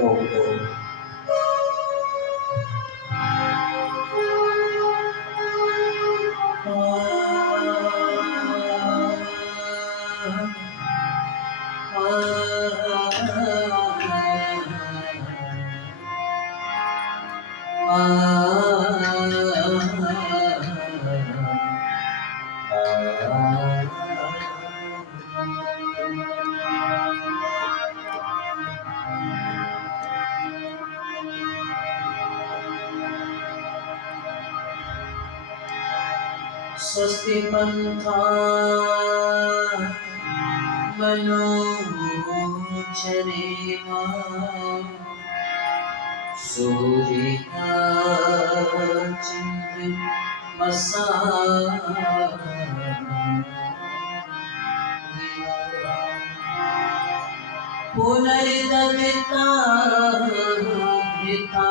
ओम ओम। स्वस्ति पन्था मनोचरेम सूर्यचन्द्रमसा पुनर्दत्ता हिता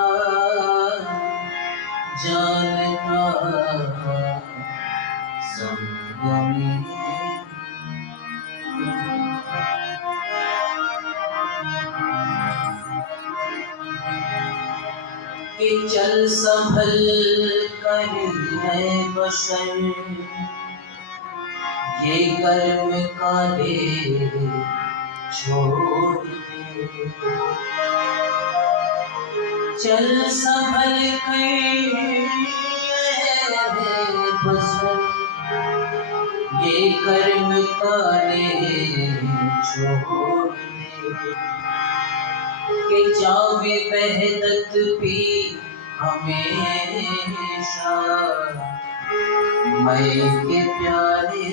जानता संगमे कि चल संभल कर है बशर ये कर्म काले छोड़ दे। चल संभल कर बशर ये कर्म काले छोड़ दे। कि जावे वहदत भी हमेशा मैं के प्यारे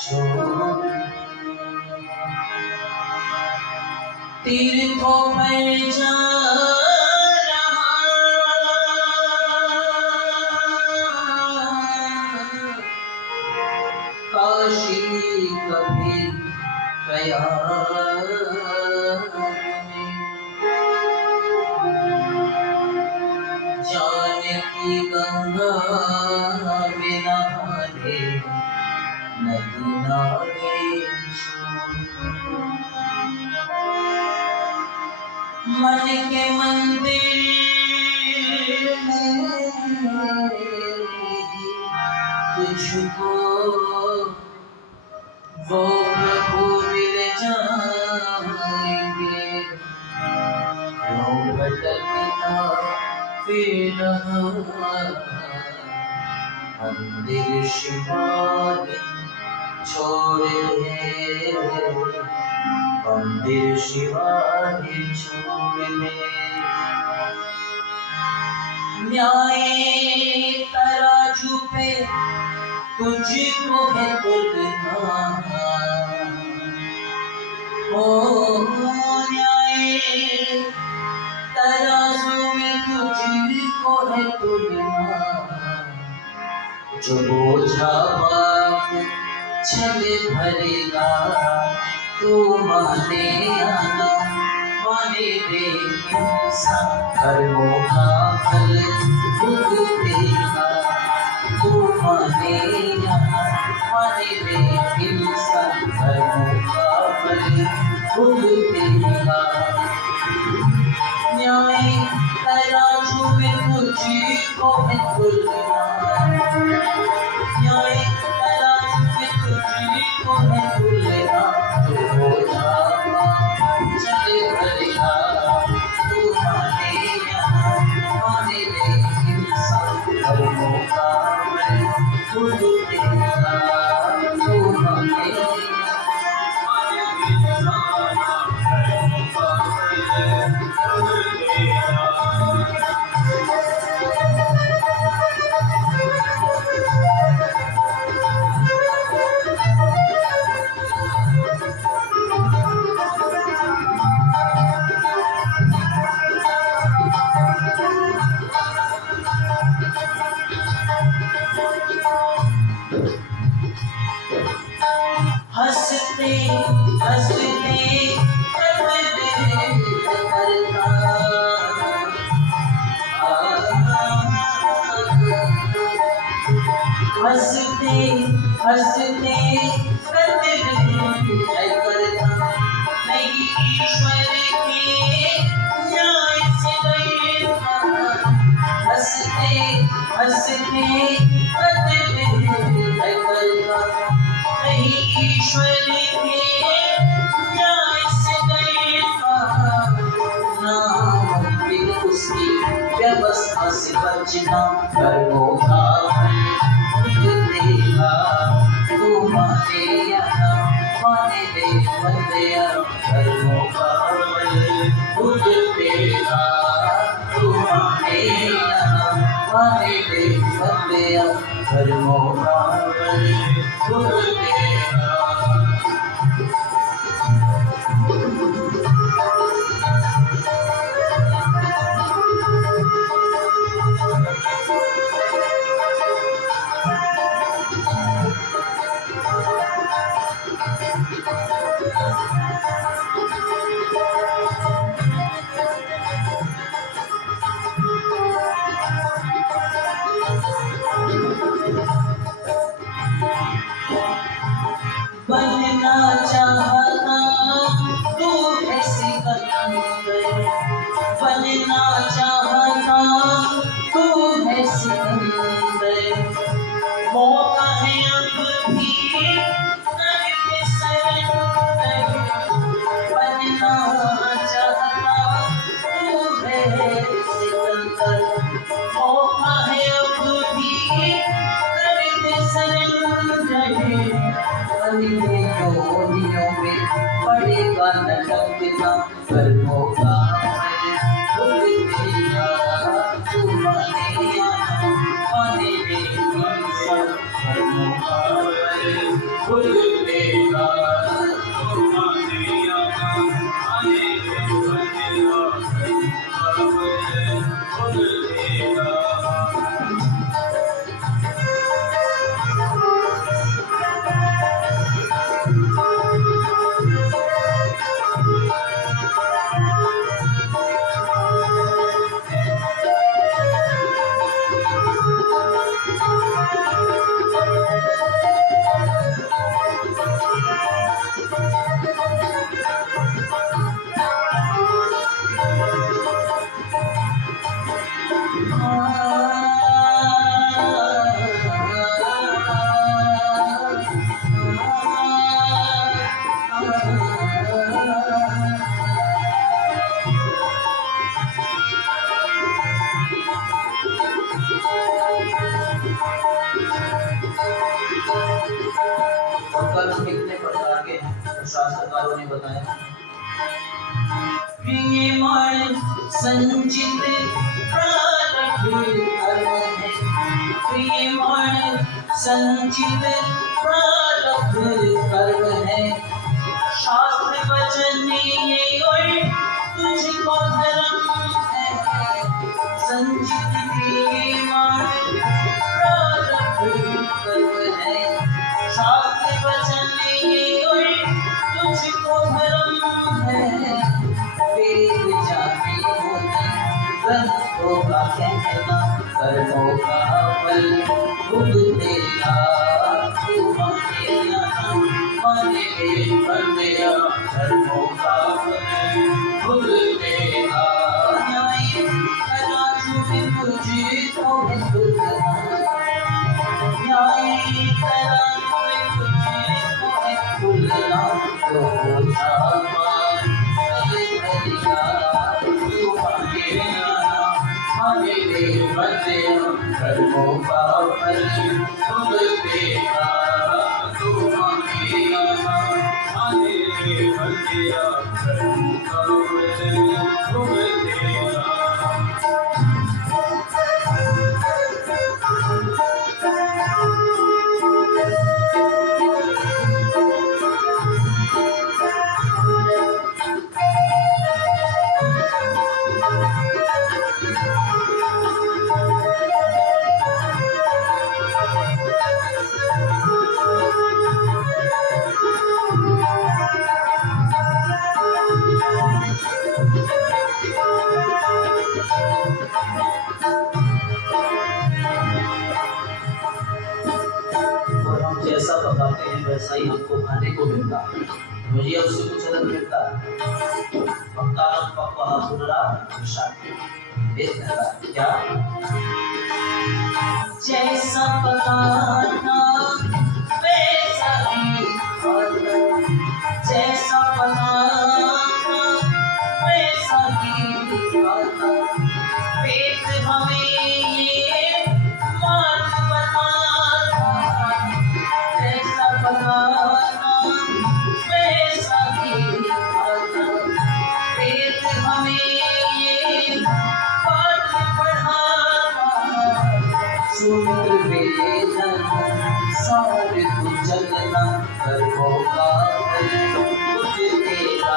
छोड़। तीर्थों पर जा रहा काशी कभी प्रयाग में जानकी गंगा में नहाने नदी नाले मन के मंदिर में तुझको वो प्रभु मिल जाएंगे। क्यों भटकता फिर मंदिर शिवालय छोड़ दे। मंदिर शिवालय छोड़ दे। न्याय तराजू पे तुझको है तुलना ओ न्याय तराजू में तुझको है तुलना। जो बोझा पाप छले भरेगा तू माने आना माने दे इंसान कर्मों का फल खुद देगा। तू माने आना माने दे इंसान कर्मों का फल खुद देगा। न्याय तराजू में तुझको है तुलना। न्याय तराजू में तुझको है तुलना। तो हो जावा चले भरेगा तू माने आना माने दे इंसान कर्मों का फल खुद देगा। तू माने हंसते हंसते हंसते हंसते करता नहीं ईश्वर हंसते कतले है कल्पना नहीं ईश्वर के न्याय से गए ना बिन उसकी व्यवस्था से बचना कर्मों का खुद देगा तू माने या ना माने दे बंदया कर्मों का खुद देगा तू माने या ना माने दे बंदया कर्मों का खुद देगा। बनना चाहता तू है सिकंदर बनना चाहता तू है सिकंदर मौका है अब भी करके सरेंडर बनना चाहता तू है सिकंदर मौका है अब भी करके सरेंडर योनियों में पड़ेगा नटकना कर्मों का खुद देगा तू माने या ना माने दे कर्मों का खुद देगा तू माने या ना माने दे खुद देगा। कर्म कितने प्रकार के हैं तो शास्त्रकारों ने बताया प्रियमण संचित प्रारब्ध कर्म है प्रियमण संचित प्रारब्ध कर्म है शास्त्र वचन ये और तुझको धर्म है संचित प्रियमण प्रारब्ध कर्म है शास्त्र वचन ये और तुझको धर्म है वेद जाने होते ग्रंथों का कहना कर्मों का फल खुद देगा तू माने या ना माने दे बंदया कर्मों का फल खुद देगा न्याय तराजू में तुझको है तुलना न्याय तराजू में तुझको है तुलना तो छापा कर्मों का फल खुद देगा तू माने या ना माने दे बंदया कर्मों का फल खुद देगा। जैसा पकाते हैं वैसा ही हमको खाने को मिलता है, मुझे उससे कुछ अलग मिलता है। वक्तारं पक्वः पुनरा शांति क्या जैसा बनाना वैसा ही फल, जैसा बनाना वैसा ही फल। वेद हमें ये मान बताता, जैसा बनाना वैसा ही फल। वेद हमें ये पाठ पढ़ाता, सुमित वेदन सार तू चलना, कर्मों का फल तुझ तेरा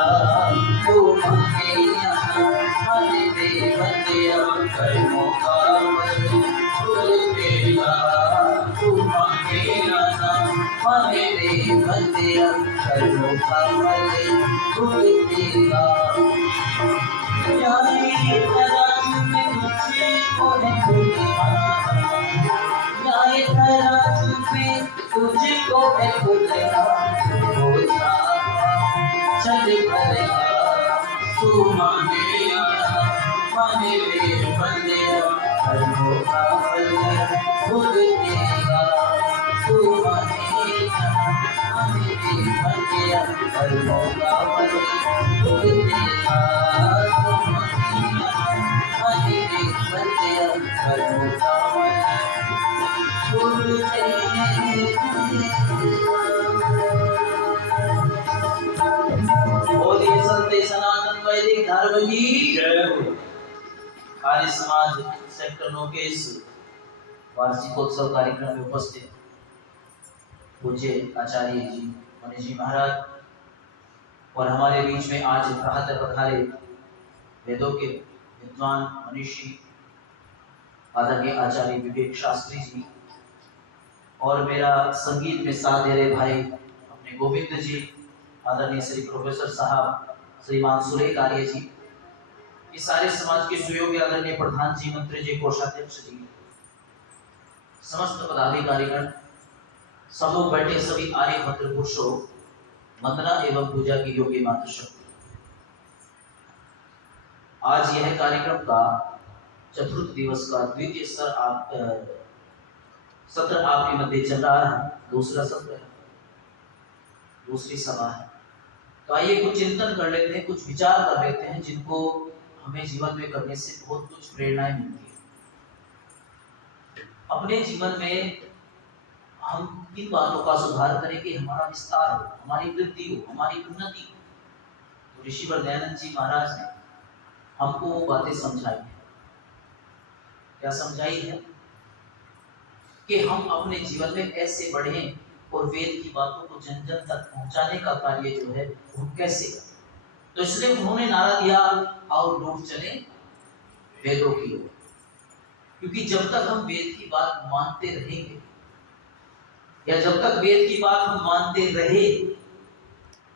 तू मांगे यहाँ, मन दे बंदिया कर्मों का फल तुझ तेरा तू मांगे यहाँ, मन दे बंदिया कर्मों का फल तुझ तेरा। न्याय तराजू में तुझको है खुदा, न्याय तराजू में तुझको है खुदा, चल भला तू माने माने रे बंदे, कर्मों का फल खुद देगा। तू माने माने रे बंदे, कर्मों का फल खुद देगा। तू माने रे बंदे, कर्मों का फल खुद देगा। बोलिए सत्य सनातन वैदिक धर्म की जय हो। आर्य समाज सेक्टर 9 के इस वार्षिकोत्सव कार्यक्रम में उपस्थित पूज्य आचार्य जी मनीष जी महाराज और हमारे बीच में आज प्रातः पधारे वेदों के विद्वान मनीषी आदरणीय आचार्य विवेक शास्त्री जी, और मेरा संगीत में साथ दे रहे भाई अपने गोविंद जी, आदरणीय श्री प्रोफेसर साहब श्रीमान सुरेश आर्य जी, इस सारे समाज के सुयोग्य आदरणीय प्रधान जी, मंत्री जी, कोषाध्यक्ष जी, समस्त पदाधिकारीगण, सब लोग बैठे सभी आर्य भद्र पुरुषों, वंदना एवं पूजा की योग्य मातृशक्ति। आज यह कार्यक्रम का चतुर्थ दिवस का द्वितीय सत्र आपके मध्य चल रहा है, दूसरा सत्र है, दूसरी सभा है। तो आइए कुछ चिंतन कर लेते हैं, कुछ विचार कर लेते हैं, जिनको हमें जीवन में करने से बहुत कुछ प्रेरणाएं मिलती है। अपने जीवन में हम किन बातों का सुधार करें कि हमारा विस्तार हो, हमारी वृद्धि हो, हमारी उन्नति हो। तो ऋषिवर दयानंद जी महाराज ने हमको वो बातें समझाई है। क्या समझाई है? कि हम अपने जीवन में कैसे बढ़ें और वेद की बातों को जन जन तक पहुंचाने का कार्य जो है वो कैसे करें। तो इसलिए उन्होंने नारा दिया, आओ लोग चले वेदों की ओर। क्योंकि जब तक हम वेद की बात मानते रहेंगे, या जब तक वेद की बात हम मानते रहे,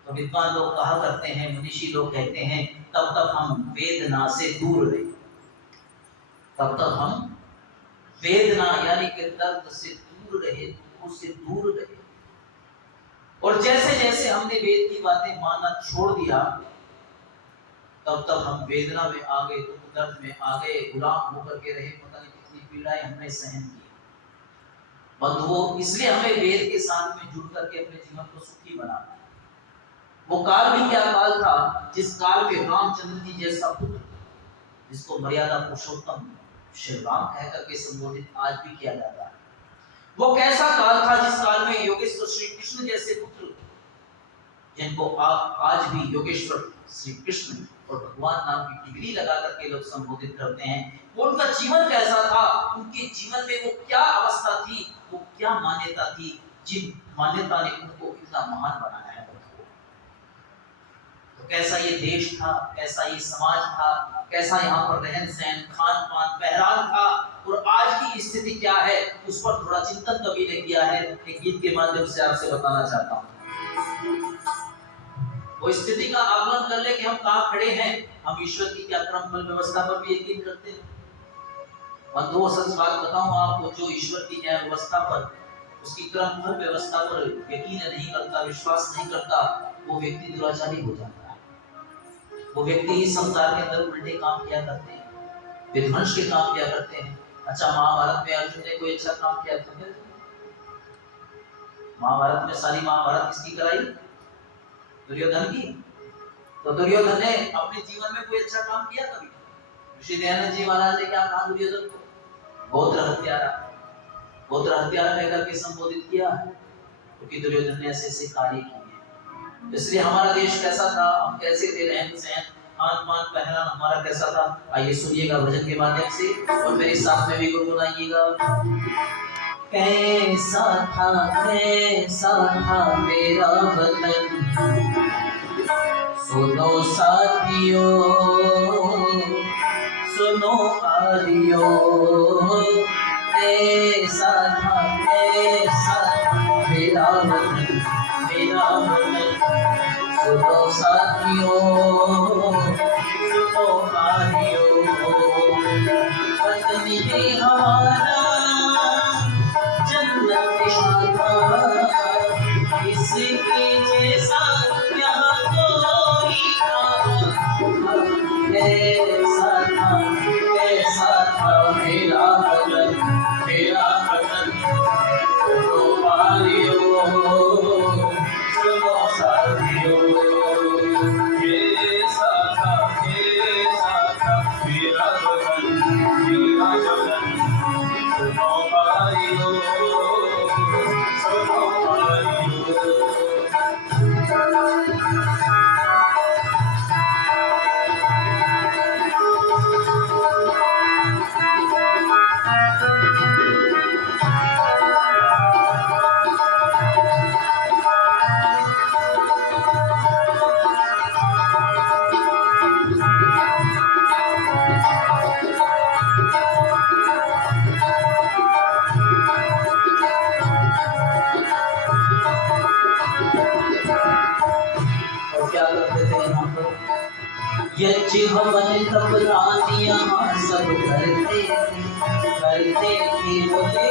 तो विद्वान लोग कहा करते हैं, मनीषी लोग कहते हैं, तब तक हम वेदना से दूर रहे। तब तक हम वेदना यानी कि दर्द से दूर रहे, दुखों से दूर रहे। और जैसे जैसे हमने वेद की बातें मानना छोड़ दिया, तब तक हम वेदना में आ गए, दुख दर्द में आ गए, गुलाम होकर के रहे। पता नहीं कितनी पीड़ाएं हमने सहन की। बंधुओं, इसलिए हमें वेद के साथ में जुड़ करके अपने जीवन को सुखी बनाना है। वो काल भी क्या काल था, जिस काल में रामचंद्र जी जैसा पुत्र, जिसको मर्यादा पुरुषोत्तम श्री राम कहकर के संबोधित आज भी किया जाता है, वो कैसा काल था जिस काल में योगेश्वर श्री कृष्ण जैसे पुत्र, जिनको आप आज भी योगेश्वर श्री कृष्ण और भगवान नाम की डिग्री लगा करके लोग संबोधित करते हैं, वो उनका जीवन कैसा था, उनके जीवन में वो क्या अवस्था थी, वो क्या मान्यता थी, जिन मान्यता ने उनको इतना महान बनाया है। तो कैसा ये देश था, कैसा ये समाज था, कैसा यहाँ पर रहन सहन, खान पान, पहराव था, और आज की स्थिति क्या है, उस पर थोड़ा चिंतन कवि ने किया है। एक गीत के माध्यम से आपसे बताना चाहता हूँ। वो स्थिति का आकलन कर ले कि हम कहाँ खड़े हैं, हम ईश्वर की क्या क्रमफल व्यवस्था पर भी यकीन करते हैं। बंधुओं, सच बात बताऊं आपको, जो ईश्वर की न्याय व्यवस्था पर, उसकी क्रमफल व्यवस्था पर यकीन नहीं करता, विश्वास नहीं करता, वो व्यक्ति दुराचारी हो जाता है। वो व्यक्ति इस संसार के अंदर उल्टे काम किया करते हैं, विध्वंस के काम किया करते हैं। अच्छा, महाभारत में अर्जुन ने कोई अच्छा काम किया था क्या? महाभारत में सारी महाभारत किसकी कराई? दुर्योधन की। तो दुर्योधन ने अपने जीवन में कोई अच्छा काम किया कभी? ऋषि दयानंद जी महाराज ने क्या कहा दुर्योधन को? गोत्र हत्यारा, गोत्र हत्यारा कहकर के संबोधित किया है, क्योंकि दुर्योधन ने ऐसे ऐसे कार्य किए। इसलिए हमारा देश कैसा था, हम कैसे थे, रहन सहन, खान पान, पहनावा हमारा कैसा था, आइए सुनिएगा भजन के माध्यम से, और मेरे साथ में भी गुनगुनाइएगा। कैसा था मेरा वतन, सुनो साथियों, सुनो आदियों, कैसा था मेरा वतन, सुनो साथियों, सुनो आदियों, वतन ये हमारा जन्नत निशान था, इसके जैसा यहाँ कोई कैसा था मेरा वतन, सुनो भाइयों, सुनो साथियों, कैसा था मेरा वतन, सुनो भाइयों, सुनो भाइयों। यज्ञ हवन तपदानियां सब करते थे बोले,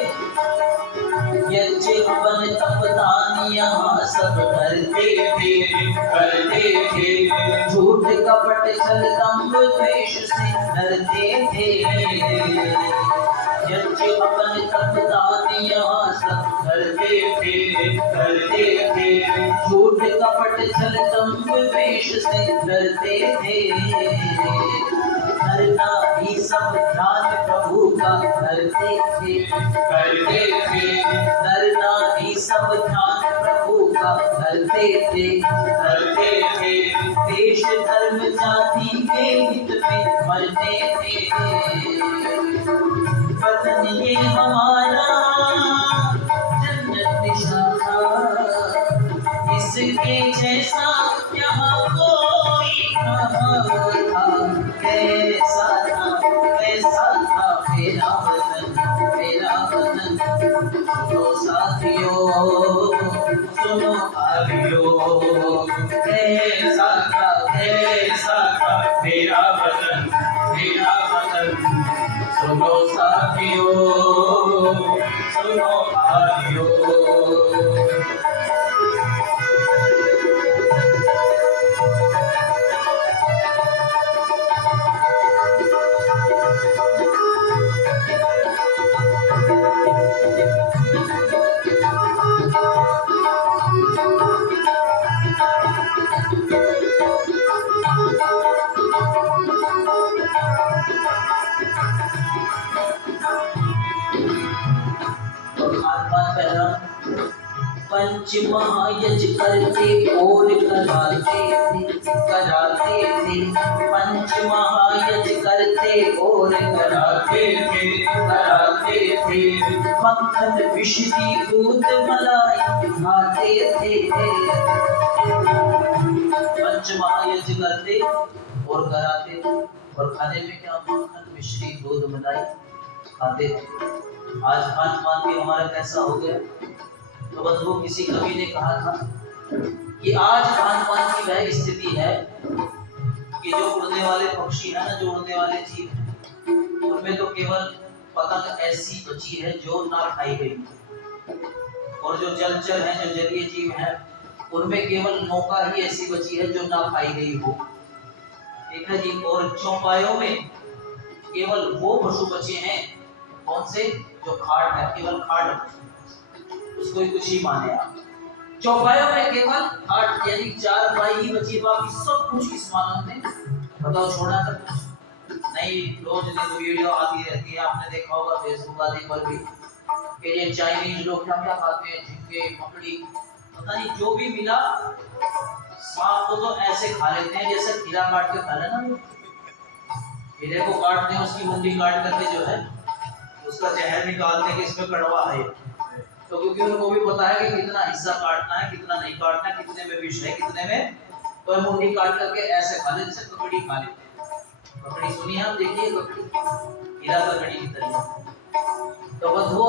यज्ञ हवन तपदानियां सब करते थे, झूठ कपट छल दंभ द्वेष से डरते थे, यज्ञ हवन तपदानियां सब करते थे, झूठ कपट छल दंभ द्वेष से डरते थे, करना भी सब ध्यान प्रभु का करते थे, करना भी सब ध्यान प्रभु का करते थे, देश धर्म जाति के हित में मरते थे, वतन ये हमारा जन्नत निशान था, इसके जैसा यहाँ कोई कहाँ था, कैसा था मेरा वतन, सुनो साथियों, सुनो भाइयों, कैसा था मेरा वतन, सुनो साथियों, सुनो भाइयों। पंच महायज्ञ करते और कराते थे, पंच महायज्ञ करते और कराते थे, मक्खन विषदी दूध मलाई खाते थे, पंच महायज्ञ करते और कराते, और खाने में क्या? मक्खन मिश्री दूध मलाई खाते थे। आज खान पान भी हमारा कैसा हो गया? तो बंधुओं, किसी कवि ने कहा था कि आज खान पान की वह स्थिति है कि जो उड़ने वाले पक्षी है ना, जो उड़ने वाले जीव हैं, उनमें तो केवल पतंग ऐसी बची है जो ना खाई गई, और जो जलचर हैं, जो जलीय जीव हैं, उनमें केवल नौका ही ऐसी बची है जो ना खाई गई हो। देखा जी। और चौपायों में केवल वो पशु बचे हैं, कौन से, जो खाट है, केवल खाट, उसको ही कुछ ही माने आप। चौपायों में केवल खाट यानी चारपाई ही बची, बाकी सब कुछ इस मानव ने बताओ छोड़ा कर नहीं। रोज दिन वीडियो आती रहती है, आपने देखा होगा फेसबुक आदि पर भी कि ये चाइनीज लोग क्या क्या खाते हैं, झिंगे, मकड़ी, पता नहीं जो भी मिला। सांप को तो ऐसे खा लेते हैं जैसे खीरा काट के खा लेना, खीरे को काटते हैं, उसकी मुंडी काट करके जो है उसका जहर निकालते हैं कि इसमें कड़वा है। तो क्योंकि उनको भी पता है कि कितना हिस्सा काटना है, कितना नहीं काटना है, कितने में विष है, कितने में, तो मुंडी काट करके ऐसे खा लेते, जैसे ककड़ी खा लेते हैं। ककड़ी सुनी है आप, देखिए ककड़ी, हीरा ककड़ी की तरह। तो बस वो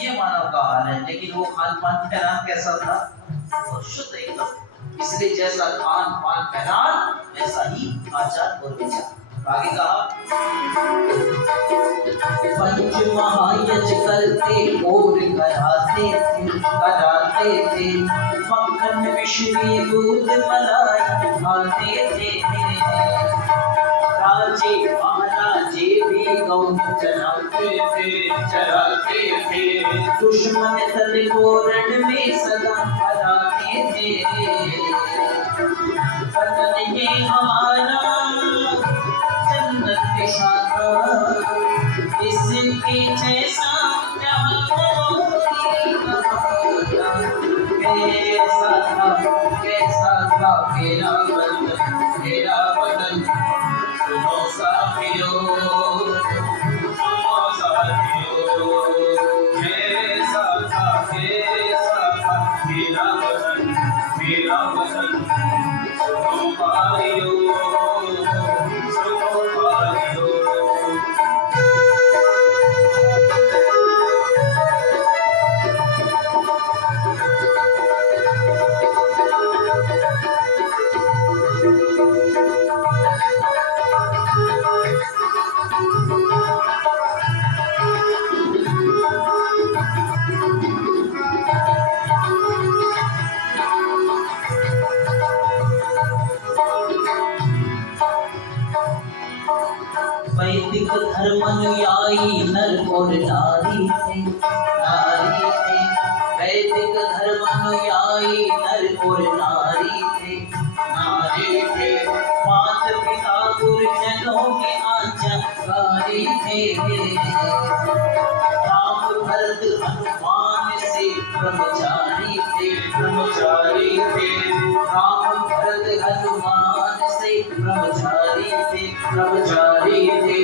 ये मानव का हाल है। लेकिन वो खान पान पहनान कैसा था, और शुद्ध एकदम। इसलिए जैसा खान पान पहनान वैसा ही आचार और विचार। आगे कहा पंच महायज करते और कराते थे, मक्खन विश्वी दूध मलाई खाते थे। राजे महाराजे भी गौ चराते थे, दुश्मन तल को रण में सदा हराते थे। वतन ये हमारा जन्नत के शादा, इसके जैसा कैसा था मेरा वतन, सुनो साथियों, सुनो साथियों, कैसा था मेरा वतन, सुनो भाइयों, सुनो भाइयों। वैदिक धर्म अनुयायी नर और नारी थे, वैदिक धर्म अनुयायी नर और नारी थे, माता पिता गुरुजनों के आज्ञाकारी थे। राम भरत हनुमान से ब्रह्मचारी थे, राम भरत हनुमान से ब्रह्मचारी थे,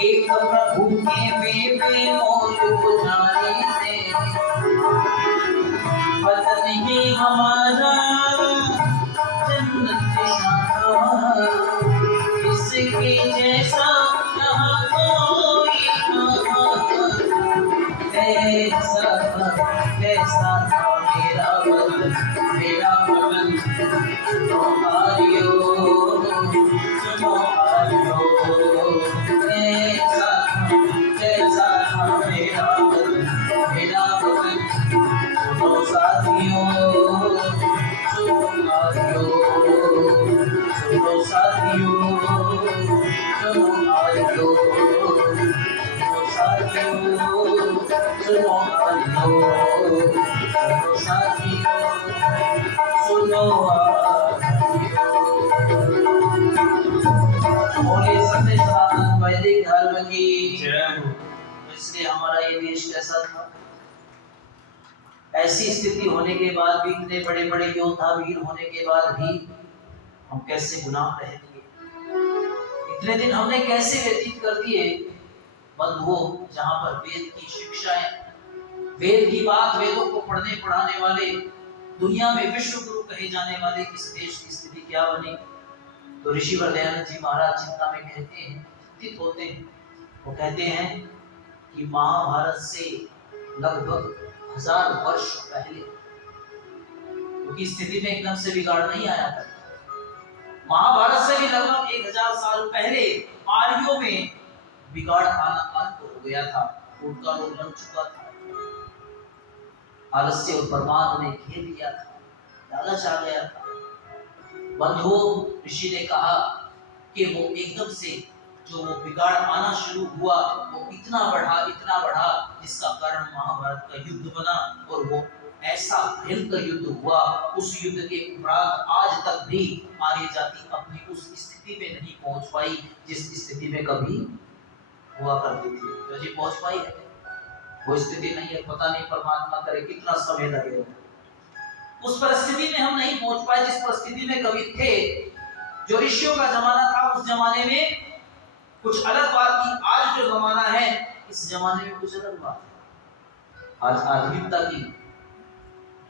एक प्रभु के वे मोल पुजारी थे। वतन ही हमारा जन्नत के शादा, इसके जैसा यहाँ कोई कैसा था मेरा वतन, सुनो भाइयों, सुनो भाइयों, कैसा था मेरा वतन, सुनो साथियों, सुनो भाइयों, सुनो साथियों, सुनो भाइयों, सुनो साथियों, सुनो भाइयों, सुनो साथियों, सुनो बोले सत्य सनातन वैदिक धर्म की जय। इसलिए हमारा ये देश कैसा था, ऐसी स्थिति होने के बाद भी, इतने बड़े बड़े योद्धा वीर होने के बाद भी हम कैसे गुलाम रह गए। इतने दिन हमने कैसे व्यतीत कर दिए बंधुओं, जहां पर वेद की शिक्षाएं, वेद की बात, वेदों को पढ़ने पढ़ाने वाले, दुनिया में विश्व गुरु कहे जाने वाले इस देश की स्थिति क्या बनी। तो ऋषि वरदयानंद जी महाराज चिंता में कहते हैं, चिंतित होते हैं। वो कहते हैं कि महाभारत से लगभग 1000 वर्ष पहले, क्योंकि स्थिति में एकदम से बिगाड़ नहीं आया था, महाभारत से भी लगभग 1000 साल पहले आर्यों में बिगाड़ आना आरंभ हो गया था। उनका रोग लग चुका था, आलस्य और प्रमाद ने घेर लिया था, लालच आ गया था। बंधुओं, ऋषि ने कहा कि वो एकदम से जो वो बिगाड़ आना शुरू हुआ वो इतना बढ़ा जिसका कारण महाभारत का युद्ध बना। और वो ऐसा भयंकर युद्ध हुआ, उस युद्ध के उपरांत आज तक भी आर्य जाति अपनी उस स्थिति में नहीं पहुंच पाई जिस स्थिति में कभी हुआ करती थी। तो जी पहुंच पाई है वो स्थिति नहीं है। पता नहीं परमात्मा करे कितना समय लगेगा। उस परिस्थिति में हम नहीं पहुंच पाए जिस परिस्थिति में कभी थे। जो ऋषियों का जमाना था उस जमाने में कुछ अलग बात थी, आज जो जमाना है इस जमाने में कुछ अलग बात है। आज आधुनिकता की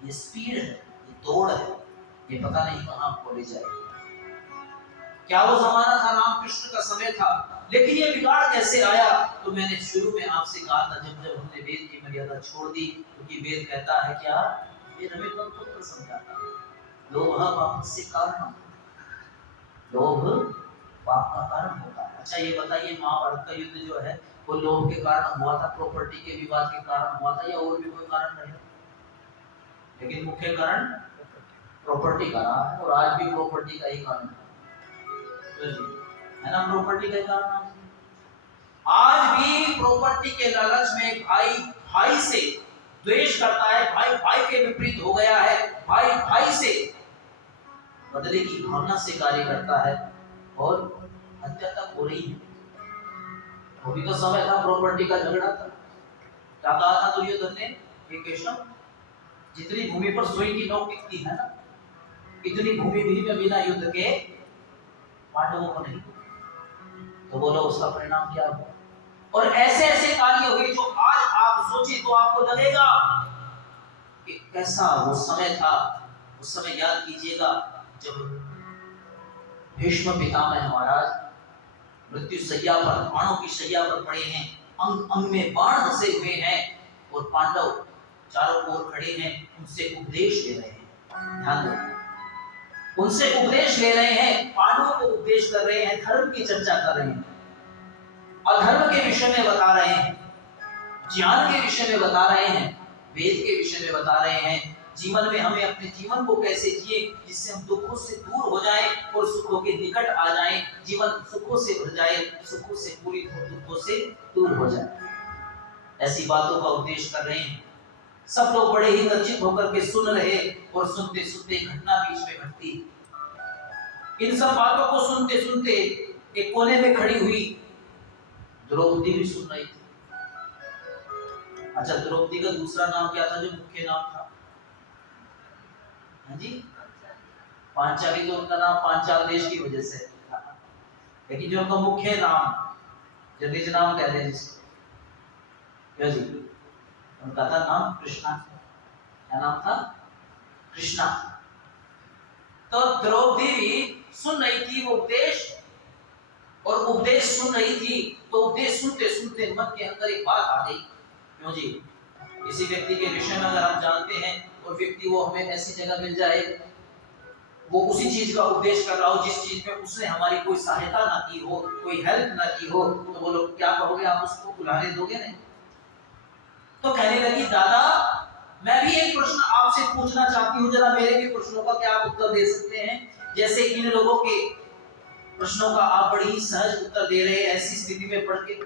ये स्पीड है, ये दौड़ है, ये पता नहीं कहां को ले जाएगी। क्या वो जमाना था रामकृष्ण का समय था, लेकिन ये बिगाड़ कैसे आया? तो मैंने शुरू में आपसे कहा था जब हमने वेद की मर्यादा छोड़ दी, क्योंकि वेद कहता है क्या, वेद हमें तत्व समझाता है, लोभ पाप से कारण, लोभ पाप का कारण होता है। अच्छा ये बताइए महाभारत का युद्ध जो है वो लोभ के कारण हुआ था, प्रॉपर्टी के विवाद के कारण हुआ था, या और भी कोई कारण नहीं? लेकिन मुख्य कारण प्रॉपर्टी का रहा है, और आज भी प्रॉपर्टी का ही कारण है ना, प्रॉपर्टी का कारण। आज भी प्रॉपर्टी के लालच में भाई भाई से द्वेष करता है, भाई भाई के विपरीत हो गया है, भाई भाई से बदले की भावना से कार्य करता है और हत्या तक हो रही है। वो भी तो समय था प्रॉपर्टी का झगड़ा था। क्या कहा था दुर्योधन ने, केशव जितनी भूमि पर सुई की नोक टिकती है ना, इतनी भूमि भी में बिना युद्ध के पांडवों को नहीं। तो बोलो उसका परिणाम क्या हुआ? और ऐसे ऐसे कार्य हुए जो आज आप सोचे तो आपको लगेगा कि कैसा वो समय था। उस समय याद कीजिएगा जब भीष्म पितामह महाराज मृत्यु शैया पर, बाणों की शैया पर पड़े हैं, अंग अंग में बाण धसे हुए हैं, और पांडव चारों ओर खड़े हैं, उनसे उपदेश ले रहे हैं। ध्यान दो, उनसे उपदेश ले रहे हैं, पांडवों को उपदेश कर रहे हैं, धर्म की चर्चा कर रहे हैं, अधर्म के विषय में बता रहे हैं, ज्ञान के विषय में बता रहे हैं, वेद के विषय में बता रहे हैं, जीवन में हमें अपने जीवन को कैसे जिए जिससे हम दुखों से दूर हो जाएं और सुखों के निकट आ जाएं, जीवन सुखों से भर जाए, सुखों से पूरी दुखों से दूर हो जाए। ऐसी बातों का उपदेश कर रहे हैं। सब लोग बड़े ही लज्जित होकर के सुन रहे, और सुनते सुनते घटना बीच में घटती। इन सब बातों को सुनते सुनते एक कोने में खड़ी हुई द्रौपदी भी सुन रही थी। अच्छा द्रौपदी का दूसरा नाम क्या था जो मुख्य नाम था? हाँ जी, पांचाली। तो उनका नाम पांचाल देश की वजह से, लेकिन जो उनका मुख्य नाम, जो निज नाम कहते हैं जिसको, क्या जी, उनका था नाम कृष्णा। क्या नाम था? कृष्णा। तो द्रौपदी भी सुन रही थी वो उपदेश, और उपदेश सुन रही थी, तो उपदेश सुनते सुनते मन के अंदर एक बात आ गई। क्यों जी, किसी व्यक्ति के विषय में अगर हम जानते हैं और व्यक्ति वो हमें ऐसी जगह मिल जाए, वो उसी चीज का उपदेश कर रहा हो जिस चीज में उसने हमारी कोई सहायता ना की हो, कोई हेल्प ना की हो, तो वो लोग क्या कहोगे, आप उसको बुलाने दोगे नहीं? तो कहने लगी दादा मैं भी एक प्रश्न आपसे पूछना चाहती हूँ, जरा मेरे भी प्रश्नों का क्या आप उत्तर दे सकते हैं? जैसे इन लोगों के प्रश्नों का आप बड़ी ही सहज उत्तर दे रहे हैं, ऐसी स्थिति में पड़ के,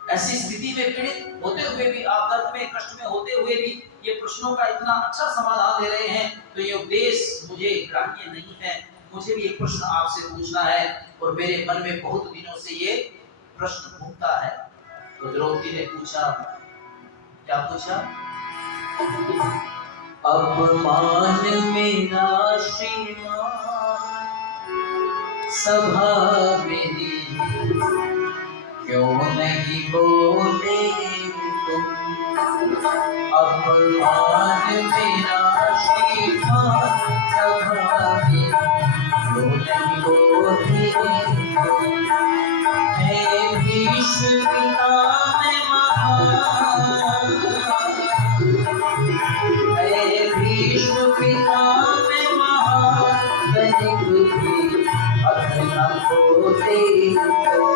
ऐसी स्थिति में पीड़ित होते हुए भी, आप दर्द में कष्ट में होते हुए भी ये प्रश्नों का इतना अच्छा समाधान दे रहे हैं, तो ये उपदेश मुझे ग्राह्य नहीं है। मुझे भी एक प्रश्न आपसे पूछना है, और मेरे मन में बहुत दिनों से ये प्रश्न घूमता है। तो द्रौपदी ने पूछा, क्या पूछा? अपमान मेरा श्रीमान सभा मेरी, क्यों नहीं बोले तुम? अपमान मेरा श्रीमान सभा मेरी, क्यों नहीं बोले तुम? हे भीष्म पितामह महान, हे भीष्म पितामह महान, तनिक भी अपना बोले तो।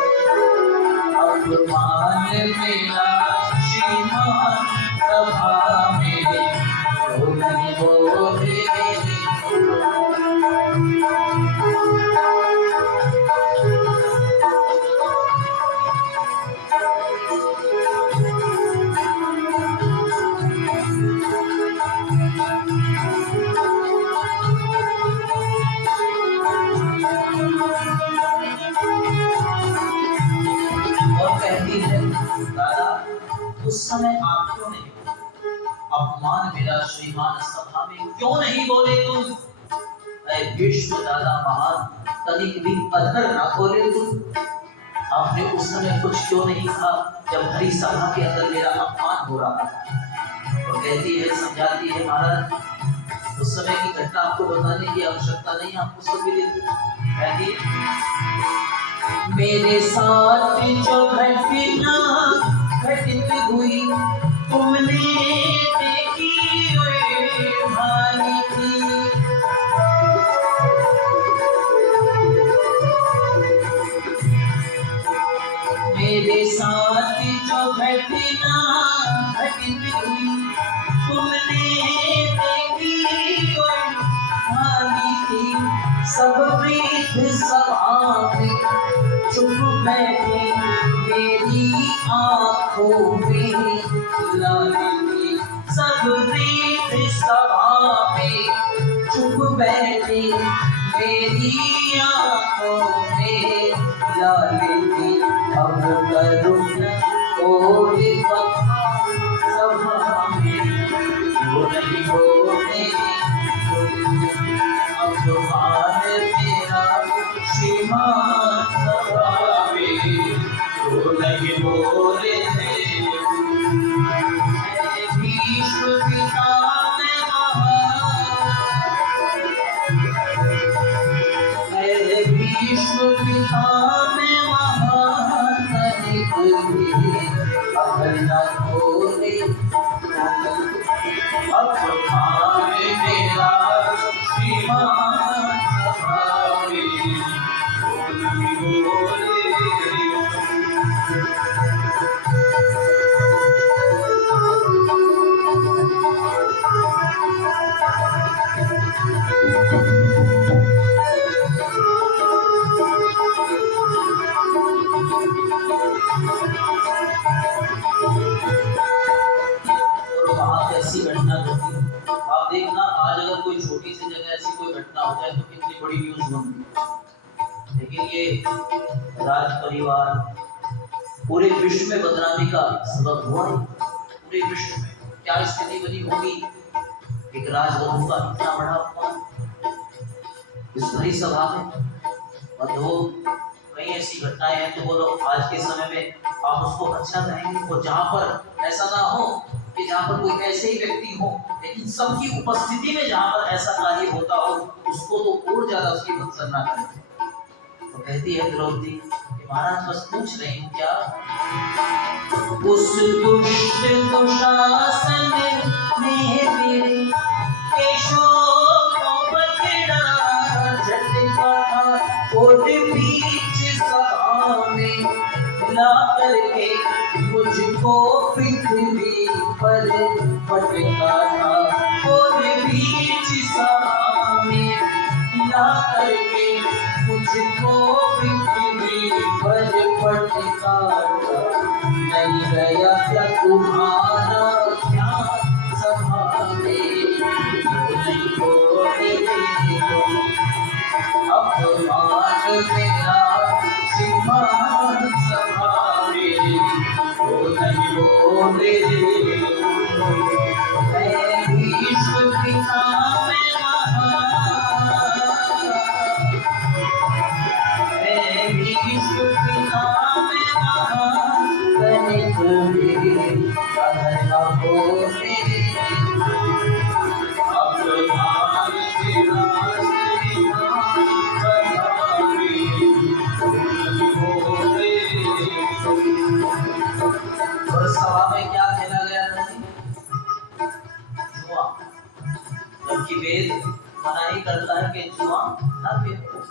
अपमान मेरा श्रीमान सभा में, क्यों नहीं बोले? उस समय आप क्यों नहीं बोले? अपमान मेरा श्रीमान सभा में क्यों नहीं बोले तुम? विश्व दादा महान तनिक भी अधर ना बोले तुम। आपने उस समय कुछ क्यों नहीं कहा जब हरी सभा के अंदर मेरा अपमान हो रहा था? वो कहती है, समझाती है, महाराज उस समय की घटना आपको बताने की आवश्यकता नहीं, आपको सब मिले। कहती मेरे साथ जो घटना घटित हुई तुमने देखी भाई थी। मेरे साथ जो घटना घटित हुई तुमने देखी भाई थी। सब वृद्ध सभा में चुप बैठे मेरी आंखों में लाली। सब वृद्ध सभा में चुप बैठे मेरी आंखों में लाली। अब करुण कोई सभा में वो नहीं बोले। अपमान मेरा श्रीमान सभा में वो नहीं बोले। भीष्म पिता में भीष्म पिता में महान तनिक भी अगर न बोले। अपमान मेरा श्रीमान सभा में वो नहीं बोले। ऐसी घटना घटी, आप देखना आज अगर कोई छोटी सी जगह ऐसी कोई घटना हो जाए तो कितनी बड़ी न्यूज बनती। लेकिन ये राज परिवार पूरे विश्व में बदनामी का सबब हुआ है। पूरे विश्व में क्या स्थिति बनी होगी? एक राजवधु का इतना बड़ा अपमान इस भरी सभा में। और वो कई ऐसी घटनाएं हैं तो बोलो आज के समय में आप उसको अच्छा कहेंगे। और जहां पर ऐसा ना हो कि जहां पर कोई ऐसे ही व्यक्ति हो लेकिन सबकी उपस्थिति में जहां पर ऐसा कार्य होता हो उसको तो और ज्यादा उसकी भत्सना करें। तो कहती है द्रौपदी कि महाराज बस पूछ रही हूँ क्या उस दुष्ट दुशासन ने मेरे केशों को पकड़ा झटका था और बीच सभा में ला करके मुझको पृथ्वी पर पटका था। और बीच सभा में ला करके मुझको पृथ्वी पर पटका था। नहीं गया क्या तुम्हारा ध्यान सभा में नहीं बोले। अपमान मेरा श्रीमान सभा में वो नहीं बोले। भीष्म पिता में भीष्म पिता में तनिक भी अगर न बोले। अपमान मेरा और सभा में क्या खेला गया था? जुआ। जबकि वेद मनाही करता है कि जुआ ना खेलो।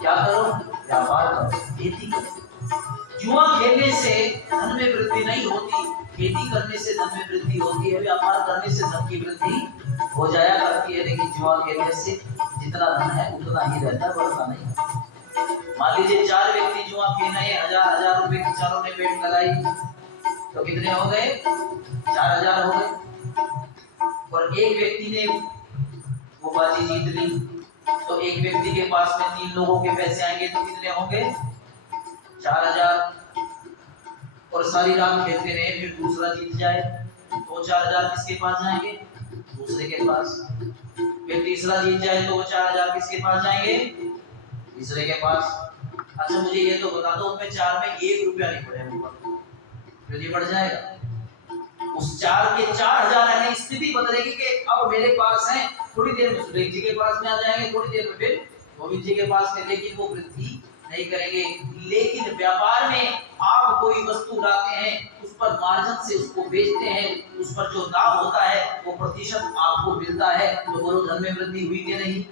क्या करो? व्यापार करो, खेती करो। जुआ खेलने से धन में वृद्धि नहीं होती, खेती करने से धन में वृद्धि होती है, व्यापार करने से धन की वृद्धि हो जाया करती है। लेकिन जुआ खेलने से जितना धन है उतना ही रहता है, बढ़ता नहीं। मान लीजिए 4 व्यक्ति जुआ खेल रहे हैं, 1000 रुपए की चारों ने बेट लगाई तो कितने हो गए? 4000 हो गए। और एक व्यक्ति ने वो बाजी जीत ली तो एक व्यक्ति के पास में 3 लोगों के पैसे आएंगे तो कितने होंगे? 4000। और सारी रात खेलते रहे, फिर दूसरा जीत जाए तो 4000 किसके पास जाएंगे? दूसरे के पास। फिर तीसरा जीत जाए तो वो 4000 किसके पास जाएंगे? तीसरे के पास। अच्छा मुझे ये तो बता दो, उनमें 4 में 1 रुपया नहीं पड़ेगा, फिर ये बढ़ जाएगा। उस 4 के 4000 है, स्थिति बदलेगी कि अब मेरे पास है, थोड़ी देर में सुरेश जी के पास में आ जाएंगे, थोड़ी देर में फिर गोविंद जी के पास में, लेकिन वो वृद्धि नहीं करेंगे। लेकिन व्यापार में आप कोई वस्तु लाते हैं, उस पर मार्जिन से उसको बेचते हैं, उस पर जो दाम होता है वो प्रतिशत आपको मिलता है, तो बोलो धन में वृद्धि हुई कि नहीं?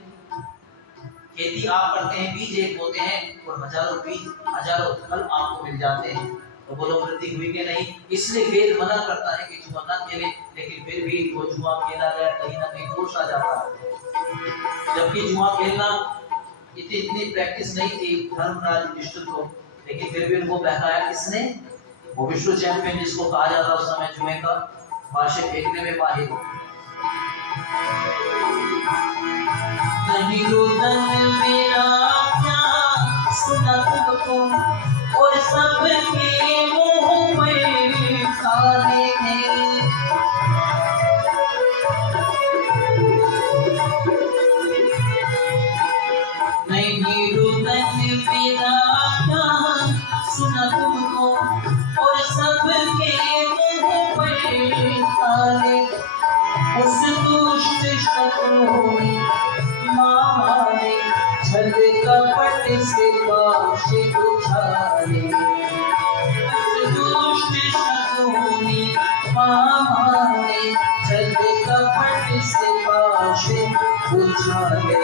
खेती आप करते हैं, बीज एक होते हैं और हजारों बीज, हजारों फल आपको मिल जाते हैं, तो बोलो वृद्धि हुई कि नहीं? इसलिए वेद मना करता है कि जुआ ना खेले, लेकिन फिर भी वो जुआ खेला गया, कहीं ना कहीं दोष आ जाता है। जबकि जुआ खेलना इतनी प्रैक्टिस नहीं थी धर्मराज युधिष्ठिर को, लेकिन फिर भी उनको बहकाया किसने? वो विश्व चैंपियन जिसको कहा जाता उस समय जुए का, बाशे फेंकने में माहिर। नहीं रुदन मेरा क्या सुना तुमको, और सबके मुंह में खाने हैं। नहीं रुदन मेरा क्या सुना तुमको, और सबके मुंह में खाने। उस दुष्ट शत्रु ने मामा ने छल कपट से पाशे उछाले। उस दुष्ट शत्रु ने मामा ने छल कपट से पाशे उछाले।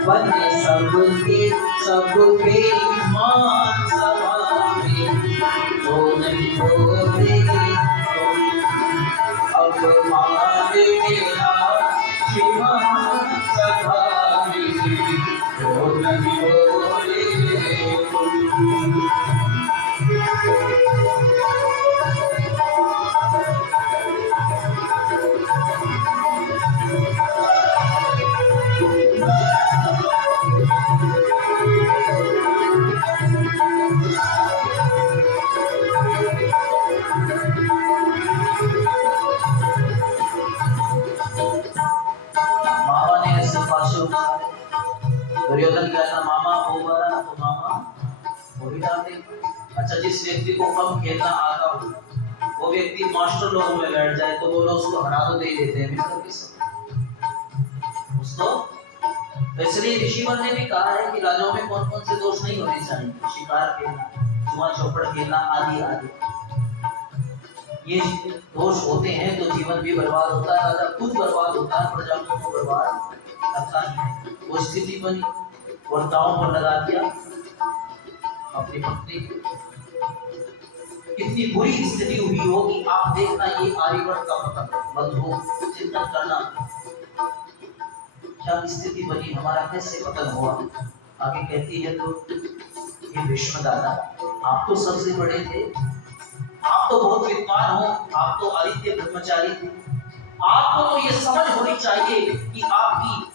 बने सबके मान सभा में, तो नहीं बोले अब मान मेरा शिवा सभा में, तो नहीं बोले। दुर्योधन कहता मामा हो बड़ा, तो मामा वो भी डाल देगा। अच्छा जिस व्यक्ति को कम खेलना आता हो, वो व्यक्ति मास्टर लोगों में बैठ जाए, तो वो लोग उसको हरा तो दे देते हैं उसको। तो इसलिए ऋषिवर ने भी कहा है कि राजाओं में कौन कौन से दोष नहीं होने चाहिए, शिकार खेलना, जुआ चौपड़ खेलना आदि आदि। ये दोष होते हैं तो जीवन भी बर्बाद होता है, राजा खुद बर्बाद होता है, प्रजा को बर्बाद करता है। वो स्थिति बनी और दांव पर लगा दिया अपनी पत्नी को। कितनी बुरी स्थिति हुई होगी आप देखना, ये आर्यवर्त का पतन बंद हो, चिंतन करना क्या स्थिति बनी, हमारा कैसे पतन हुआ। आगे कहती है तो ये भीष्म दादा आप तो सबसे बड़े थे, आप तो बहुत विद्वान हो, आप तो आदित्य ब्रह्मचारी थे, आपको तो ये समझ होनी चाहिए कि आपकी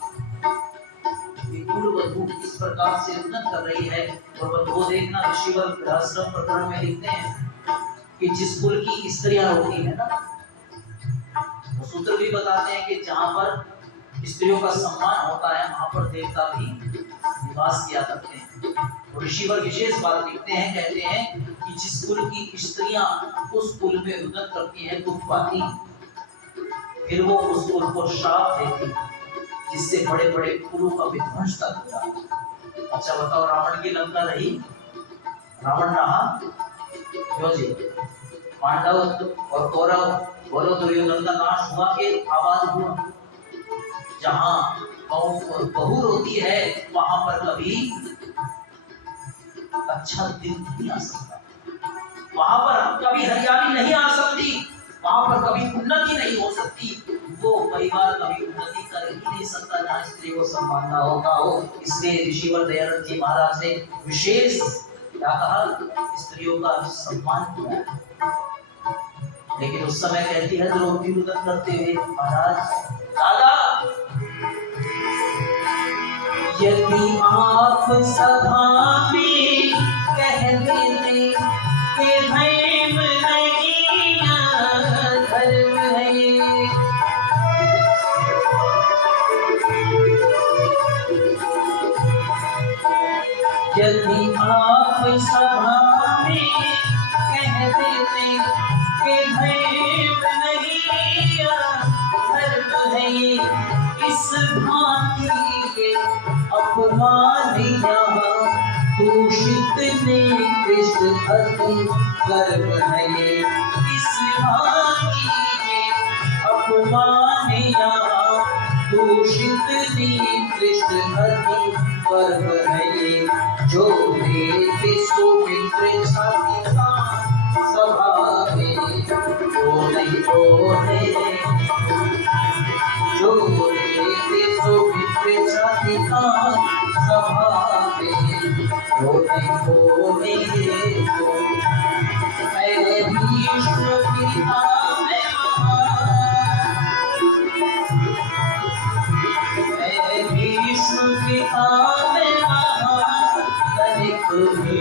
कुलवधू इस प्रकार से उन्नत कर रही है। और वो देखना ऋषिवर गृहस्थ प्रकरण में लिखते हैं कि जिस कुल की स्त्रियां होती है ना, वो सूत्र भी बताते हैं कि जहां पर स्त्रियों का सम्मान होता है वहां पर देवता भी निवास किया करते हैं। और ऋषिवर विशेष बात लिखते हैं, कहते हैं कि जिस कुल की स्त्रियां उस कुल में उन्नत करती हैं, दुख पाती, फिर वो उस कुल को श्राप देती, जिससे बड़े बड़े कुलों का विध्वंस तक होता है। अच्छा बताओ रावण की लंका रही, रावण रहा क्यों जी? पांडव और कौरव, बोलो दुर्योधन का नाश हुआ कि आवाज हुआ? जहां और बहू रोती है वहां पर कभी अच्छा दिन नहीं आ सकता, वहां पर कभी हरियाली नहीं आ सकती, वहां पर कभी उन्नति नहीं हो सकती। वो परिवार कभी उन्नति कर ही नहीं सकता जहां स्त्री को सम्मान ना होता हो। इसलिए ऋषिवर दयानंद जी महाराज ने विशेष क्या कहा, स्त्रियों का सम्मान किया। लेकिन उस समय कहती है द्रौपदी रुदन करते हुए, महाराज दादा यदि आप सभा में कह देते कि भय कोई सभा में कह देते कि धर्म नहीं धर्म है ये, इस भांति के अपमान यहाँ दूषित निकृष्ट अति कर्म है ये, इस भांति के अपमान यहाँ दूषित निकृष्ट अति कर्म है ये, जो देते सुमित्र छाती का सभा में वो नहीं बोले, जो देते सुमित्र छाती का सभा में वो नहीं बोले, मैं भीष्म पिता में भीष्म पिता में तनिक भी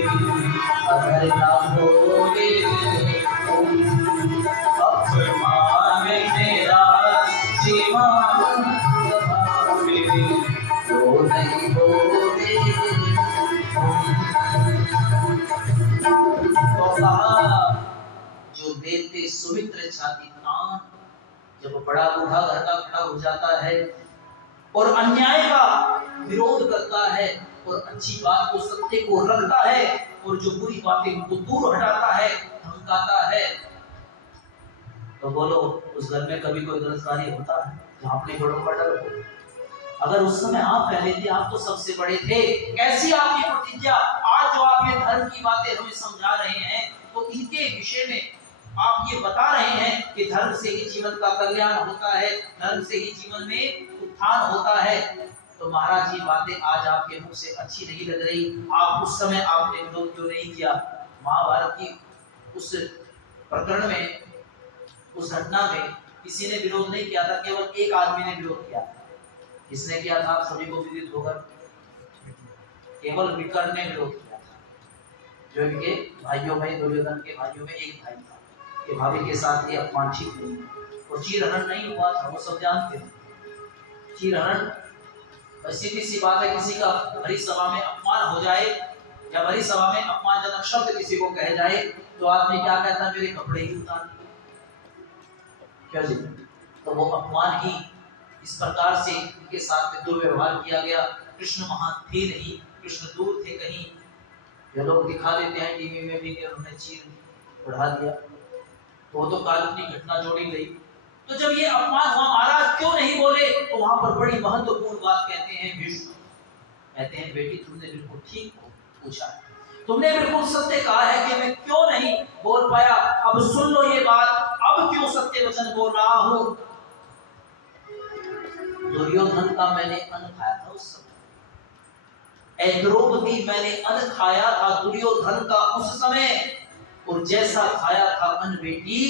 अगर ना होगे अपमान मेरा श्रीमान तो नहीं होगे। तो कहा जो देते सुमित्र छाती तान, जब बड़ा बूढ़ा घर का खड़ा हो जाता है और अन्याय का विरोध करता है और अच्छी बात को सत्य को रखता है और जो बुरी बातें उनको दूर हटाता है, धमकाता है, तो बोलो उस घर में कभी कोई गलत कार्य होता है जहां अपने बड़ों का डर हो? अगर उस समय आप कह लेते आप तो सबसे बड़े थे, कैसी आपकी प्रतिज्ञा? आज जो आप ये धर्म की बातें हमें समझा रहे हैं तो इनके विषय में आप ये बता रहे हैं कि धर्म से ही जीवन का कल्याण होता है, धर्म से ही जीवन में उत्थान होता है, तो महाराज ये बातें आज आपके मुख से अच्छी नहीं लग रही। आप उस समय आपने विरोध क्यों नहीं किया? महाभारत की उस प्रकरण में, उस घटना में किसी ने विरोध नहीं किया था, केवल एक आदमी ने विरोध किया। किसने किया था? आप सभी को विदित होगा, केवल विकर्ण ने विरोध किया था, जो इनके भाइयों में, दुर्योधन के भाइयों में एक भाई था कि भाभी के साथ ये अपमान ठीक नहीं, और चीरहरण नहीं हुआ था, वो सब जानते हैं। चीरहरण सीधी सी बात है, किसी का भरी सभा में अपमान हो जाए या भरी सभा में अपमानजनक शब्द किसी को कह जाए तो आदमी क्या कहता है? मेरे कपड़े ही उतार, क्या जी? तो वो अपमान ही इस प्रकार से उनके साथ में दुर्व्यवहार किया गया। कृष्ण वहां थे नहीं, कृष्ण दूर थे कहीं, ये लोग दिखा देते हैं टीवी में भी कि उन्होंने चीर बढ़ा दिया, तो वो तो काल्पनिक घटना जोड़ी गई। तो जब ये अपमान हुआ, महाराज क्यों नहीं बोले? तो वहां पर बड़ी महत्वपूर्ण बात कहते हैं भीष्म, कहते हैं बेटी तुमने बिल्कुल ठीक पूछा, तुमने बिल्कुल सत्य कहा है कि मैं क्यों नहीं बोल पाया। अब सुन लो ये बात, अब क्यों सत्य वचन बोल रहा हूं। दुर्योधन का मैंने अन्न खाया था उस समय, द्रौपदी मैंने अन्न खाया था दुर्योधन का उस समय, और जैसा खाया था अन्न बेटी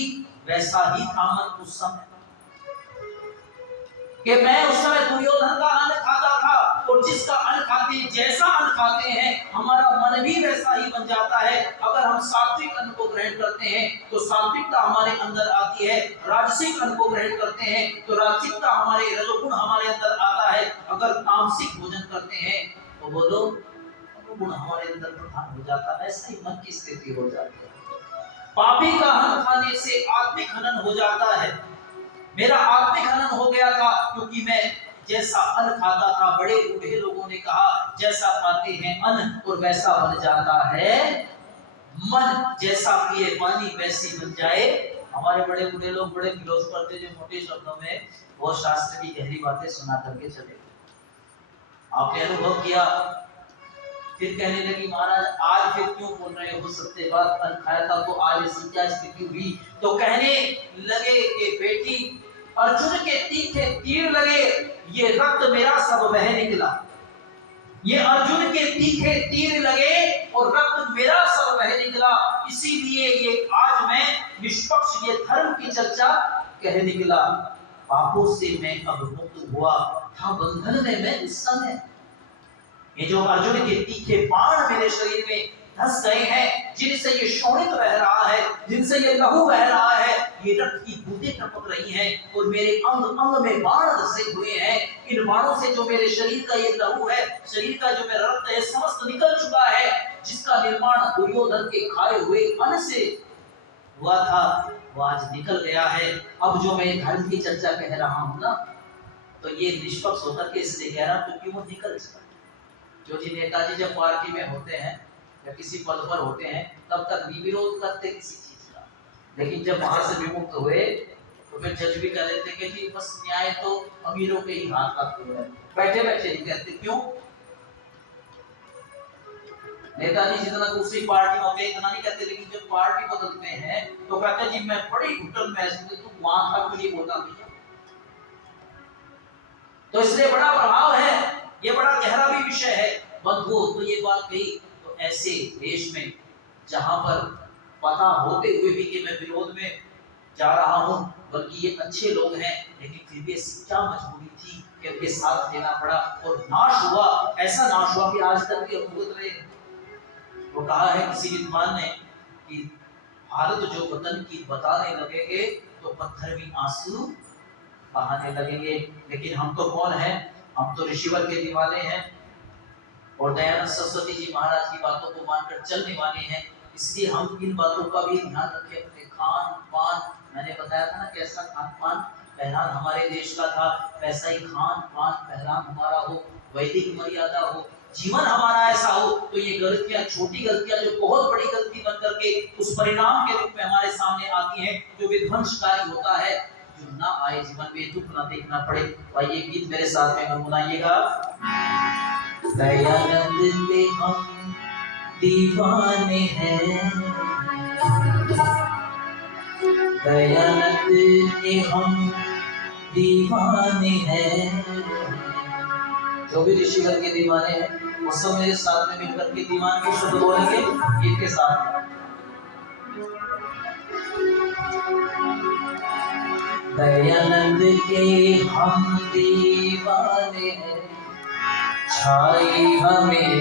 वैसा ही था मन उस समय, कि मैं उस समय दुर्योधन का अन्न खाता था, और जिसका अन्न खाते हैं, जैसा अन्न खाते हैं, हमारा मन भी वैसा ही बन जाता है। अगर हम सात्विक अन्न को ग्रहण करते हैं तो सात्विकता हमारे अंदर आती है, राजसिक अन्न को ग्रहण करते हैं तो राजसिकता हमारे, रजोगुण हमारे अंदर आता है। अगर तामसिक भोजन करते हैं तो बोलो गुण हमारे अंदर प्रधान हो जाता है, ऐसी मन की स्थिति हो जाती है। पापी का अन्न खाने से आत्मिक हनन हो जाता है। मेरा आत्मिक हनन हो गया था क्योंकि मैं जैसा अन्न खाता था, बड़े बूढ़े लोगों ने कहा जैसा खाते हैं अन्न और वैसा बन जाता है मन, जैसा पिए पानी वैसी बन जाए। हमारे बड़े बूढ़े लोग बड़े फिलोसफर थे जो मोटे शब्दों में बहुत शास्त्र की गहरी बातें सुना करके चले। आपने अनुभव किया, फिर कहने लगी महाराज आज फिर क्यों बोल रहे हो सत्य बात, अन्न खाया था तो आज ऐसी क्या स्थिति हुई? तो कहने लगे कि बेटी अर्जुन के तीखे तीर लगे, ये रक्त मेरा सब बह निकला। ये अर्जुन के तीखे तीर लगे और रक्त मेरा सब बह निकला, इसीलिए ये आज मैं निष्पक्ष ये धर्म की चर्चा कह निकला। पापों से मैं अब मुक्त हुआ था बंधन में मैं उस समय। ये जो अर्जुन के तीखे बाण मेरे शरीर में धस गए हैं, जिनसे ये शोणित बह रहा है, जिनसे ये लहू बह रहा है, ये रक्त की बूंदें टपक रही हैं और मेरे अंग अंग में बाण धसे हुए हैं। इन बाणों से जो मेरे शरीर का ये लहू है, शरीर का जो मेरा रक्त है, समस्त निकल चुका है, जिसका निर्माण दुर्योधन के खाए हुए अन्न से हुआ था, वो आज निकल गया है। अब जो मैं धर्म की चर्चा कह रहा हूं ना, तो ये निष्पक्ष होकर के इसलिए कह रहा हूं क्योंकि वो निकल चुका है। जो जी नेताजी जब पार्टी में होते हैं या किसी पद पर होते हैं, तब तक भी विरोध करते किसी चीज का, लेकिन जब वहां से विमुक्त हुए तो फिर जज भी कह देते कि जी बस न्याय तो अमीरों के ही हाथ का खेल है, बैठे बैठे नहीं कहते। क्यों? नेताजी जितना दूसरी पार्टी में होते इतना नहीं कहते, लेकिन जब पार्टी बदलते हैं तो कहते जी मैं बड़ी घुटन में तू वहां था क्यों नहीं बोलता भैया। तो इसलिए बड़ा प्रभाव है, ये बड़ा गहरा भी विषय है। बंधुओं, तो ये बात कही, तो ऐसे देश में जहां पर पता होते हुए भी कि मैं विरोध में जा रहा हूं, बल्कि ये अच्छे लोग हैं, लेकिन फिर भी क्या मजबूरी थी कि उनके साथ देना पड़ा और नाश हुआ। ऐसा नाश हुआ कि आज तक भी भुगत रहे। वो कहा है किसी विद्वान ने कि भारत जो वतन की बताने लगेंगे तो पत्थर भी आंसू बहाने लगेंगे। लेकिन हम तो कौन हैं? हम तो ऋषिवर के दीवाने हैं और दयानंद सरस्वती जी महाराज की बातों को मानकर चलने वाले हैं। इसलिए हम इन बातों का भी ध्यान रखें। अपने खान पान, मैंने बताया था ना कैसा खान पान पहनान हमारे देश का था, वैसा ही खान पान पहनान हमारा हो, वैदिक मर्यादा हो, जीवन हमारा ऐसा हो। तो ये गलतियां, छोटी गलतियां जो बहुत बड़ी गलती बन करके उस परिणाम के रूप में हमारे सामने आती हैं, जो विध्वंसकारी होता है, जो ना आए जीवन में, दुख ना देखना पड़े। और ये गीत मेरे साथ में गुनगुनाइएगा। दयानंद के हम दीवाने हैं, दयानंद के हम दीवाने हैं। जो भी ऋषिगण के दीवाने हैं वो सब मेरे साथ में मिलकर के दीवान के शब्द बोलेंगे गीत के साथ। दयानंद के हम दीवाने हैं, छाई हमें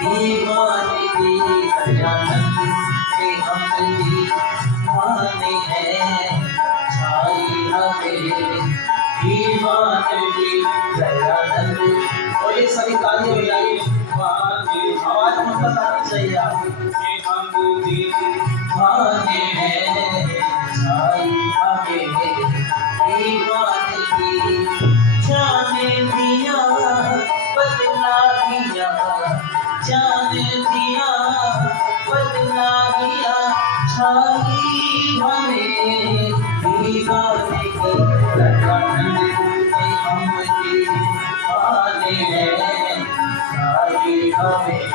दीवानगी। दयानंद के हम दीवाने हैं, छाई हमें दीवानगी। दयानंद, और ये सभी ताली हो जाएगी, आवाज मतलब आनी चाहिए हम दीवाने हैं, छाई हमें दीवानगी। जाने दिया बदला दिया, जाने दिया बदला दिया, छाई हमें दीवानगी। दयानंद के हम दीवाने हैं, छाई हमें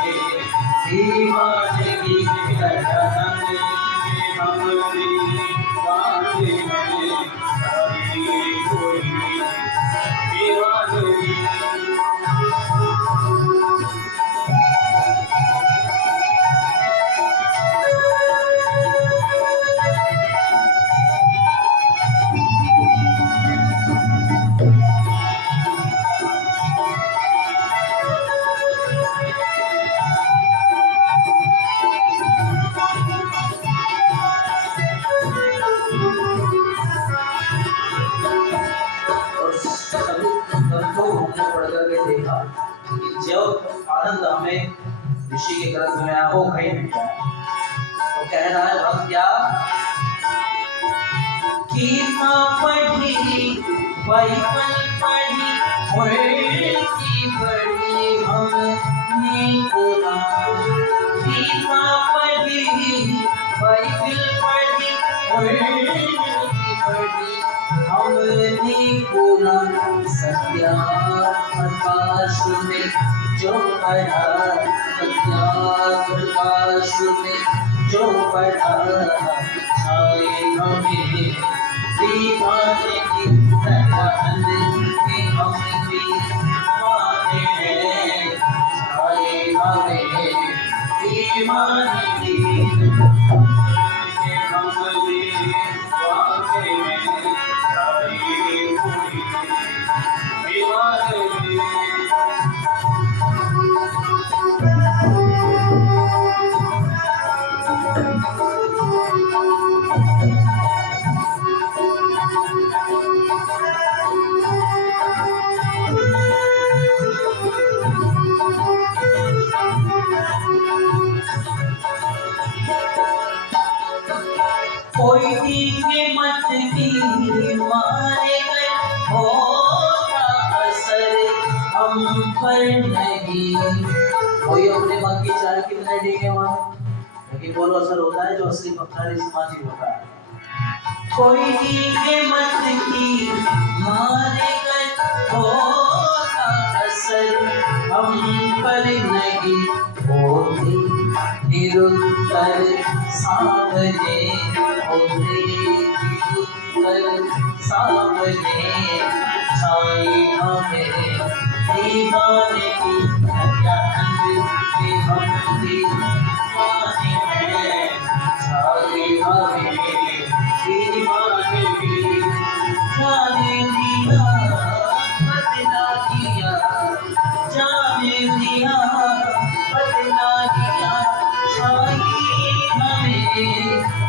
दीवानगी। दयानंद के हम दीवाने हैं, छाई कोई दीवानगी। जब आनंद हमें ऋषि के ग्रंथ में आया वो कहीं मिल जाए तो कह रहा है भक्त क्या गीता पढ़ी बाइबल पढ़ी मुर्गी पढ़ी हमने कुरान। गीता पढ़ी बाइबल पढ़ी मुर्गी पढ़ी हमने कुरान। सत्या प्रकाश में जो पढ़ा, सत्या प्रकाश में जो पढ़ा, छाए हमें दीवानगी। दयानंद के हम दीवाने हैं, छाए हमें दीवानगी। हम दीवाने हैं, छाए हुई दीवानगी। कोई टीके मत की मारे गए होता असर हम पर नहीं। कोई अपने मन की चाल कितने टीके मारे, लेकिन बोलो असर होता है जो असली पक्का समाजी होता है। कोई टीके मत की मारे गए होता असर हम पर नहीं होते, निरुत्तर सामने होते, निरुत्तर सामने छाई हमें दीवाने की नजर के हम दीवाने हैं, छाई हमें दीवाने की जाने दिया बदला दिया, जाने दिया बदला दिया, छाई हमें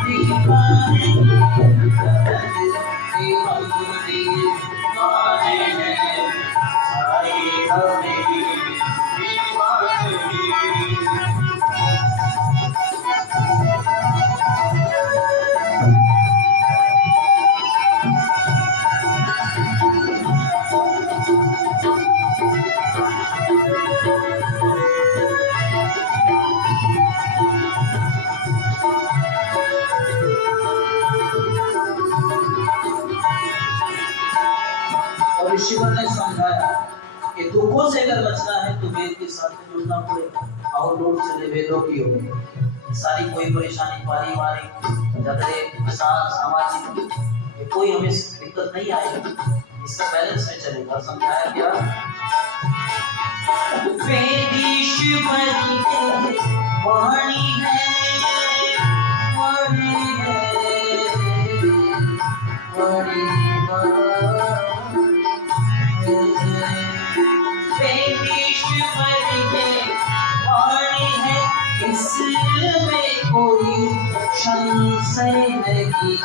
दीवाने की हम दीवाने हैं, छाई हमें दीवाने की। और ऋषिवर ने समझाया कि दुखों से अगर बचना है तो वेद के साथ में जुड़ना पड़ेगा। और लोग चले वेदों की ओर, सारी कोई परेशानी पारिवारिक झगड़े फसाद सामाजिक ये कोई हमें दिक्कत नहीं आएगी, इससे बैलेंस में चलेगा। समझाया क्या? वेदीश्वर के वाणी है, वाणी है, वाणी है, इसमें कोई संशय नहीं।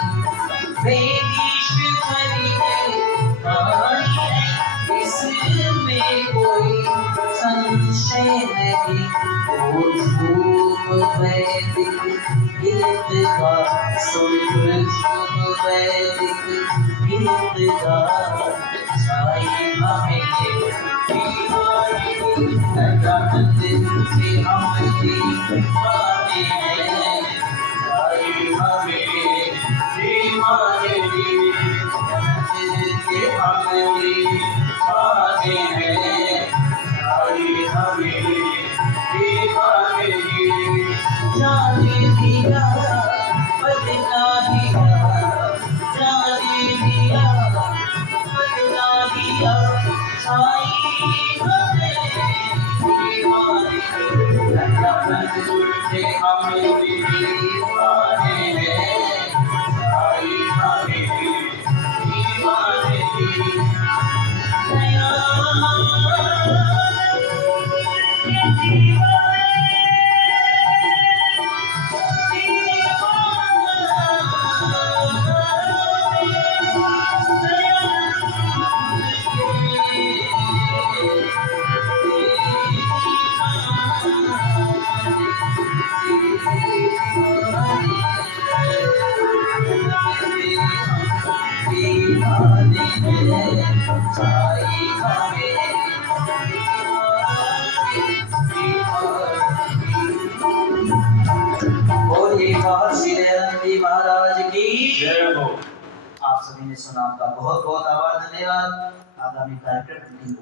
वेदीश्वर के वाणी है, इसमें कोई संशय नहीं। वो धूप वैदिक गीत का सुख वैदिक गीत का छाई हमें दीवाने से हम दीवाने हैं, छाई हमें दीवाने से हम दीवाने हैं, छाई हमें दीवाने जाने दिया बदला दिया, जाने दिया बदला दिया, छाई हमें दीवाने से हम दीवाने हैं, छाई हमें दीवाने महाराज की जय हो। आप सभी ने सुना, आपका बहुत बहुत आभार, धन्यवाद। आगामी कार्यक्रम